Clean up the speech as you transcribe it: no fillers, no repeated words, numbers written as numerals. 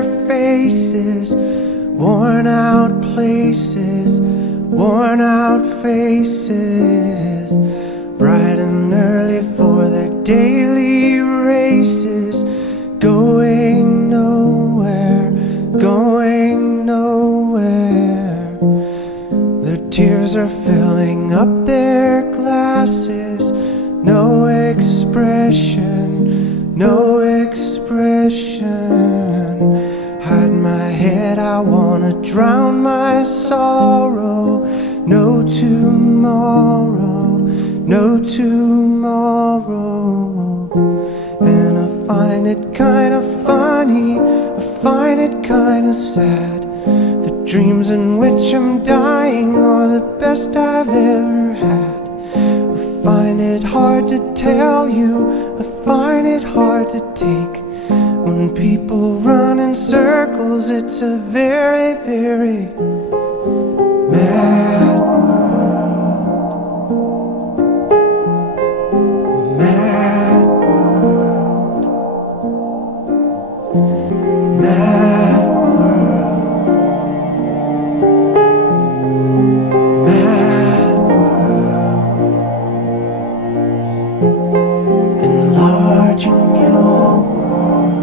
their faces, worn out places, worn out faces, bright and early for their daily races, going nowhere, going nowhere. Their tears are filling up their glasses, no expression, no expression. Hide my head, I wanna drown my sorrow. No tomorrow, no tomorrow. And I find it kinda funny, I find it kinda sad. The dreams in which I'm dying are the best I've ever had. I find it hard to tell you, I find it hard to take. When people run in circles, it's a very, very mad world. Mad world. Mad world. Mad world. Enlarging your world.